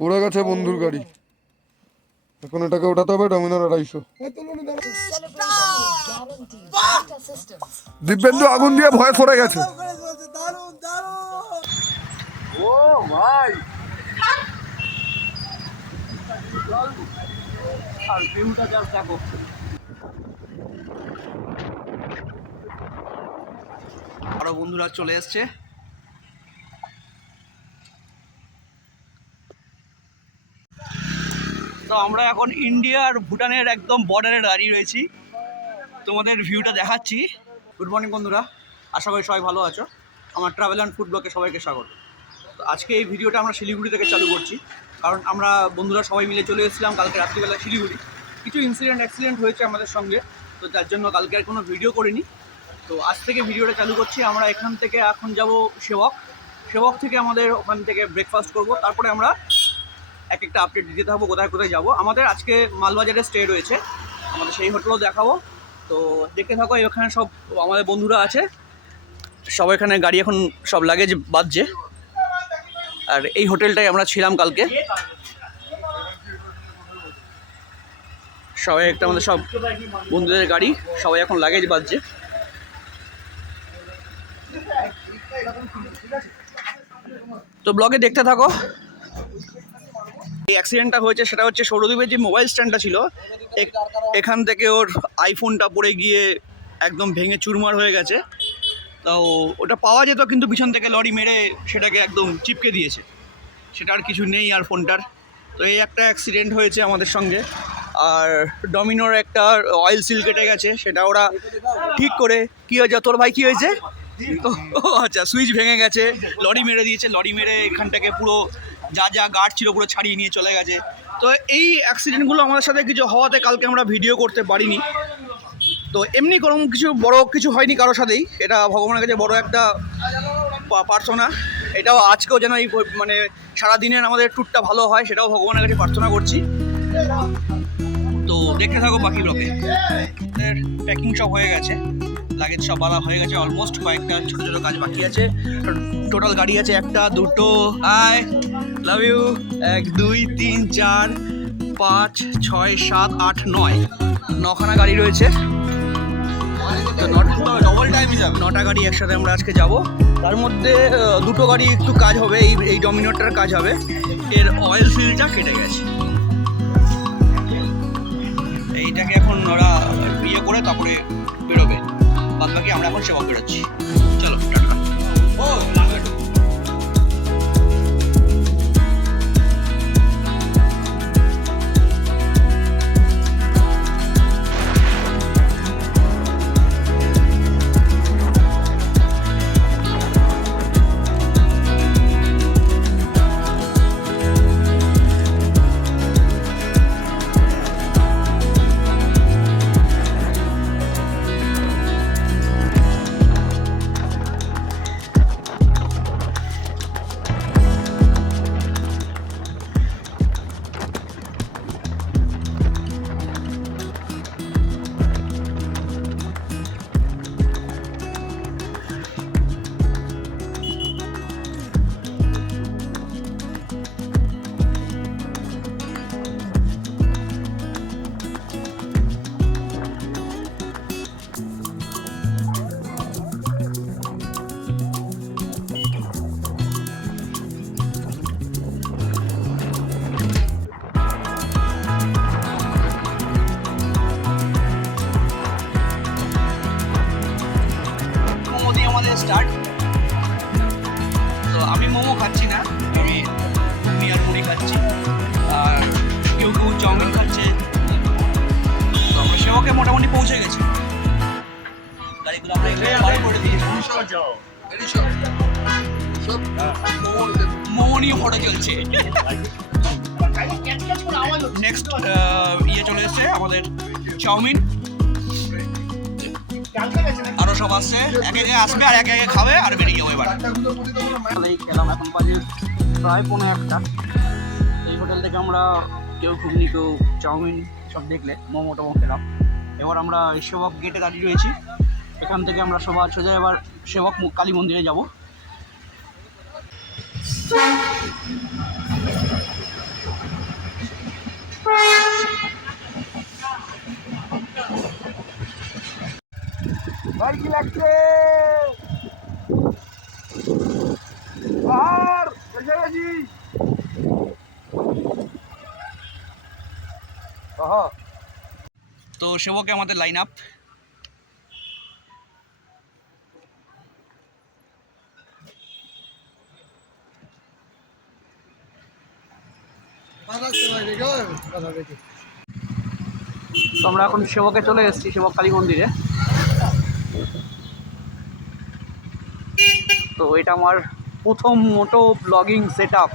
পড়ে গেছে বন্ধুর গাড়ি, এখন এটাকে ওঠাতে হবে ডমিনোর 250। দিব্যেন্দু আগুন দিয়ে ভয় সরে গেছে। ও ভাই, আর ভিউটা জাস্ট দেখো। আরো বন্ধুরা চলে এসছে। তো আমরা এখন ইন্ডিয়া আর ভুটানের একদম বর্ডারে দাঁড়িয়ে রয়েছি, তোমাদের ভিউটা দেখাচ্ছি। গুড মর্নিং বন্ধুরা, আশা করি সবাই ভালো আছো। আমার ট্রাভেল অ্যান্ড ফুড ব্লগে সবাইকে স্বাগত। তো আজকে এই ভিডিওটা আমরা শিলিগুড়ি থেকে চালু করছি, কারণ আমরা বন্ধুরা সবাই মিলে চলে এসেছিলাম কালকে রাত্রিবেলা শিলিগুড়ি। কিছু অ্যাক্সিডেন্ট হয়েছে আমাদের সঙ্গে, তো যার জন্য কালকে আর কোনো ভিডিও করিনি। তো আজ থেকে ভিডিওটা চালু করছি। আমরা এখান থেকে এখন যাব সেবক থেকে আমাদের ওখান থেকে ব্রেকফাস্ট করব, তারপরে আমরা এক একটা আপডেট দিতে থাকবো কোথায় কোথায় যাবো। আমাদের আজকে মালবাজারে স্টে রয়েছে, আমাদের সেই হোটেলও দেখাবো। তো দেখতে থাকো, এখানে সব আমাদের বন্ধুরা আছে, সব এখানে গাড়ি এখন সব লাগেজ বাজছে। আর এই হোটেলটাই আমরা ছিলাম কালকে। সবাই একটা আমাদের সব বন্ধুদের গাড়ি, সবাই এখন লাগেজ বাজছে। তো ব্লগে দেখতে থাকো। এই অ্যাক্সিডেন্টটা হয়েছে সেটা হচ্ছে সৌরদীপের যে মোবাইল স্ট্যান্ডটা ছিল, এখান থেকে ওর আইফোনটা পড়ে গিয়ে একদম ভেঙে চুরমার হয়ে গেছে। তো ওটা পাওয়া যেত, কিন্তু পিছন থেকে লরি মেরে সেটাকে একদম চিপকে দিয়েছে, সেটা আর কিছু নেই আর ফোনটার। তো এই একটা অ্যাক্সিডেন্ট হয়েছে আমাদের সঙ্গে। আর ডমিনোর একটা অয়েল সিল কেটে গেছে, সেটা ওরা ঠিক করে। কী হয়েছে তোর ভাই, কী হয়েছে? ও আচ্ছা, সুইচ ভেঙে গেছে, লরি মেরে দিয়েছে। লরি মেরে এখানটাকে পুরো যা গার্ড ছিল পুরো ছাড়িয়ে নিয়ে চলে গেছে। তো এই অ্যাক্সিডেন্টগুলো আমাদের সাথে কিছু হওয়াতে কালকে আমরা ভিডিও করতে পারিনি। তো এমনি কোনো কিছু বড় কিছু হয়নি কারোর সাথেই, এটা ভগবানের কাছে বড় একটা প্রার্থনা। এটাও আজকেও যেন এই মানে সারাদিনের আমাদের ট্যুরটা ভালো হয়, সেটাও ভগবানের কাছে প্রার্থনা করছি। তো দেখতে থাকো বাকি ব্লগে। প্যাকিং সব হয়ে গেছে, লাগেজ সব বাঁধা হয়ে গেছে অলমোস্ট, কয়েকটা ছোটো ছোটো কাজ বাকি আছে। টোটাল গাড়ি আছে 1 2 আই লাভ ইউ 1 2 3 4 5 6 7 8 9খানা গাড়ি রয়েছে। তো 9টা গাড়ি একসাথে আমরা আজকে যাব। তার মধ্যে 2টো গাড়ি একটু কাজ হবে, এই ডমিনোটার কাজ হবে, এর অয়েল সিলটা কেটে গেছে। এইটাকে এখন ওরা ইয়ে করে তারপরে বেরোবে, বাদ বাকি আমরা এখন সেবা বেরোচ্ছি। চলো টাটা। স্টার্ট। তো আমি মোমো খাচ্ছি না, আমি ঘুগনি আর মুড়ি খাচ্ছি, আর কেউ চাউমিন খাচ্ছে। তো আমরা সেবকে মোটামুটি পৌঁছে গেছি। গাড়িগুলো আমরা বার করে দিয়েছি, মোমো নিয়ে ফটো চলছে। নেক্সট ইয়ে চলে এসছে আমাদের চাউমিন, আরো সব আসছে, একে একে আসবে আর একে একে খাবে আর বেরিয়ে যাবো। এবার খেলাম, এখন বাজে প্রায় 1:45। এই হোটেল থেকে আমরা কেউ ঘুগনি কেউ চাউমিন সব দেখলে মোমো টোমো খেলাম। এবার আমরা সেবক গেটে দাঁড়িয়ে রয়েছি, এখান থেকে আমরা সবার সোজা এবার সেবক কালী মন্দিরে যাব। সেবকে আমাদের লাইন আপ। আমরা এখন সেবকে চলে এসেছি, সেবক কালী মন্দিরে। তো এটা আমার প্রথম মোটো ব্লগিং সেট আপ।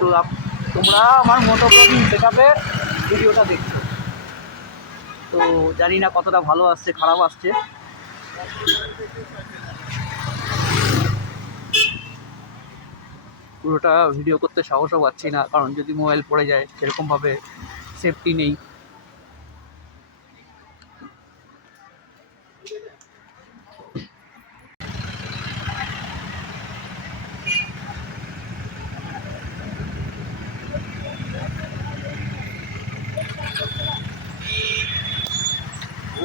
তো তোমরা আমার মোটো ব্লগিং সেট আপের ভিডিওটা দেখছো, তো জানি না কতটা ভালো আসছে খারাপ আসছে। পুরোটা ভিডিও করতে সাহসও পাচ্ছি না, কারণ যদি মোবাইল পড়ে যায় সেরকমভাবে সেফটি নেই।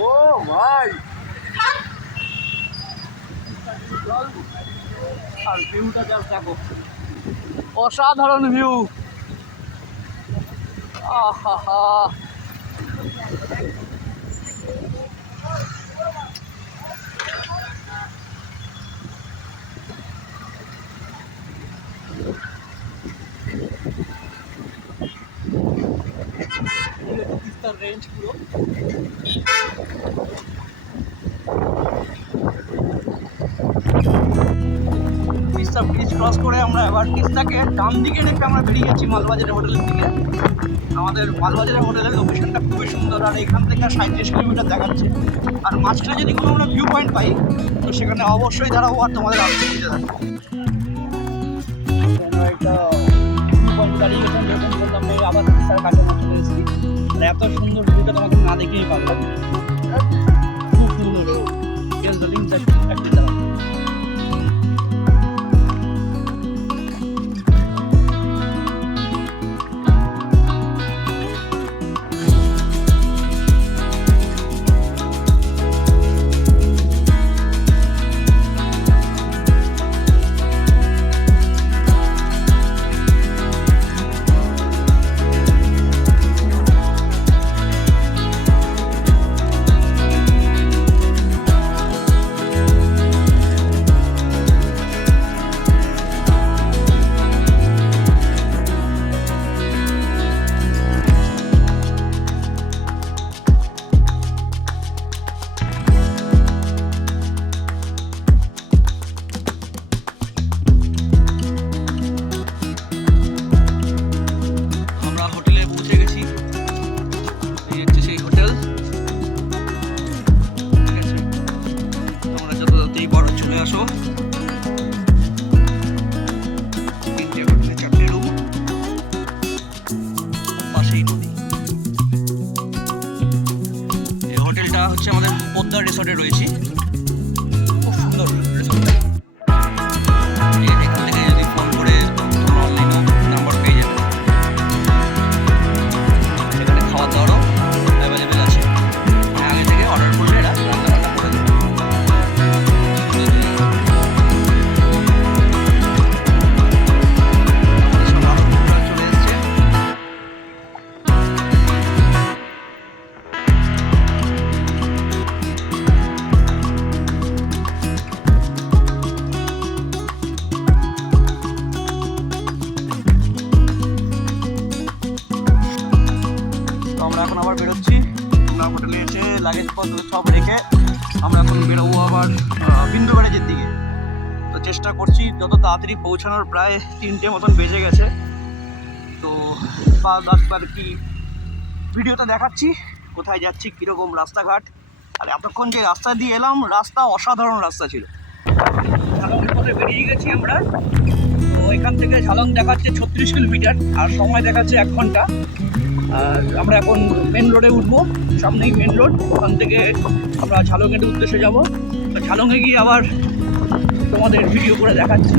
ও ভাই, আর ভিউটা জাস্ট দেখো, অসাধারণ ভিউ। আহা, রেঞ্জ পুরো তিস্তা ব্রিজ ক্রস করে আমরা এবার তিস্তাকে ডান দিকে রেখে আমরা বেরিয়ে গেছি মালবাজারের হোটেলের দিকে। আমাদের মালবাজারের হোটেলের লোকেশনটা খুবই সুন্দর, আর এখান থেকে 37 কিলোমিটার দেখাচ্ছে। আর মাঝখানে যদি কোনো আমরা ভিউ পয়েন্ট পাই তো সেখানে অবশ্যই দাঁড়াবো আর তোমাদের আপডেট দিতে থাকবো। একটা ভিউ পয়েন্ট দাঁড়িয়ে গেছিলাম, যখন বললাম আবার তিস্তার কাছে চলে এসেছি। আর এত সুন্দর ভিউটা তোমাকে না দেখেই পারবো, খুব সুন্দর। একটা দাঁড়াবো। হচ্ছে আমাদের পোদ্দার রিসর্টে রয়েছি, খুব সুন্দর রিসর্টটা। এখান থেকে যদি ফোন করে অনলাইনেও নাম্বার পেয়ে যাবে, এখানে খাওয়া দাওয়ারও অ্যাভেলেবেল আছে। আগে থেকে অর্ডার করলে এরা রান্নাবান্না করে দেবে। চলে এসছে। আমরা এখন আবার বেরোচ্ছি। আমরা হোটেলে এসে লাগেজ পত্র সব রেখে আমরা এখন বেরোবো আবার বিন্দু ব্যারেজের দিকে। তো চেষ্টা করছি যত তাড়াতাড়ি পৌঁছানোর, প্রায় 3টে মতন বেজে গেছে। তো 10বার কি ভিডিওটা দেখাচ্ছি কোথায় যাচ্ছি, কীরকম রাস্তাঘাট। আর এতক্ষণ যে রাস্তা দিয়ে এলাম, রাস্তা অসাধারণ রাস্তা ছিল। ঝালংয়ের পথে বেরিয়ে গেছি আমরা। তো এখান থেকে ঝালং দেখাচ্ছে 36 কিলোমিটার, আর সময় দেখাচ্ছে 1 ঘন্টা। আর আমরা এখন মেন রোডে উঠবো, সামনেই মেন রোড। ওখান থেকে আমরা ঝালংয়ের উদ্দেশ্যে যাব। তো ঝালংয়ে গিয়ে আবার তোমাদের ভিডিও করে দেখাচ্ছি।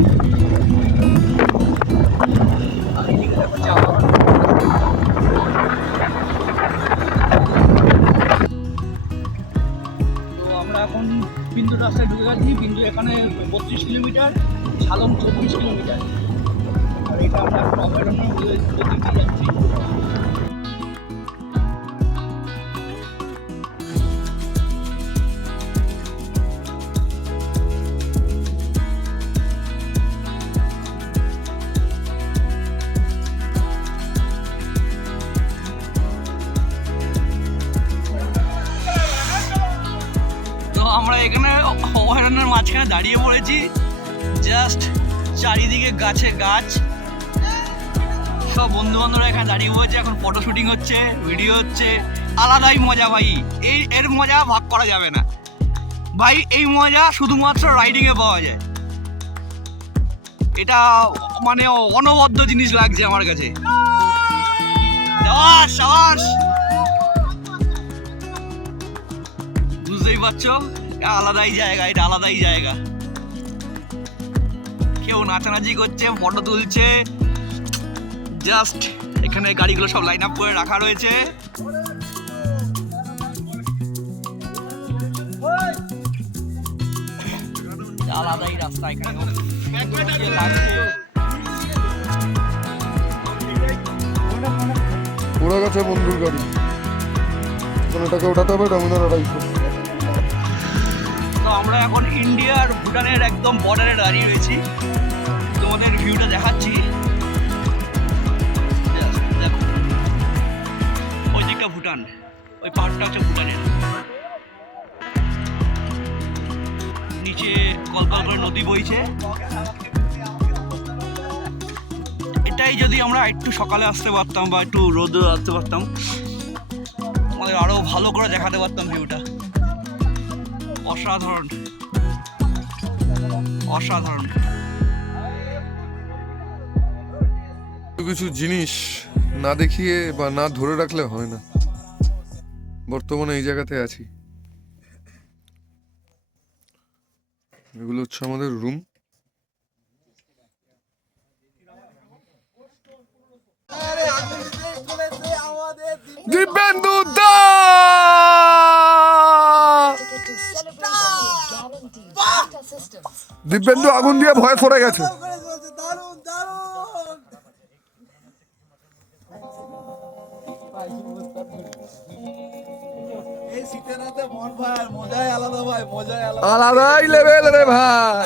তো আমরা এখন বিন্দু রাস্তায় ঢুকে গেছি। বিন্দু এখানে 32 কিলোমিটার, ঝালং 24 কিলোমিটার। আর এটা আমরা অভয়ারণ্যের দিকে যাচ্ছি। মাঝখানে দাঁড়িয়ে পড়েছি, জাস্ট চারিদিকে গাছে গাছ, সব বন্ধু বান্ধবরা এখানে দাঁড়িয়ে পড়েছে, এখন ফটো শুটিং হচ্ছে, ভিডিও হচ্ছে, আলাদাই মজা ভাই। এর মজা ভাগ করা যাবে না ভাই, এই মজা শুধুমাত্র রাইডিংয়ে পাওয়া যায়। এটা মানে অনবদ্য জিনিস লাগছে আমার কাছে। বুঝতেই পারছো, আলাদাই জায়গা, এটা আলাদাই জায়গা। কেউ নাচানাচি করছে, ফটো তুলছে, জাস্ট এখানে গাড়িগুলো সব লাইন আপ করে রাখা রয়েছে। আলাদাই রাস্তা এখানে ওরা গেছে বন্ধুর গাড়ি, টাকা ওঠাতে হবে ডমিনার 250। তো আমরা এখন ইন্ডিয়া আর ভুটানের একদম বর্ডারে দাঁড়িয়ে রয়েছি, তোমাদের ভিউটা দেখাচ্ছি। দেখো ওই দিকটা ভুটান, ওই পাহাড়টা হচ্ছে ভুটানের, নিচে কলকল করে নদী বইছে। এটাই যদি আমরা একটু সকালে আসতে পারতাম বা একটু রোদে আসতে পারতাম, আমাদের আরো ভালো করে দেখাতে পারতাম ভিউটা। অসাধারণ অসাধারণ। কিছু জিনিস না দেখিয়ে বা না ধরে রাখলে হয় না। বর্তমানে এই জায়গাতে আছি, এগুলো হচ্ছে আমাদের রুম। দিব্যেন্দু দা দিব্যেন্দু আগুন দিয়ে ভয় সরে গেছে। আলাদাই লেভেল রে ভাই।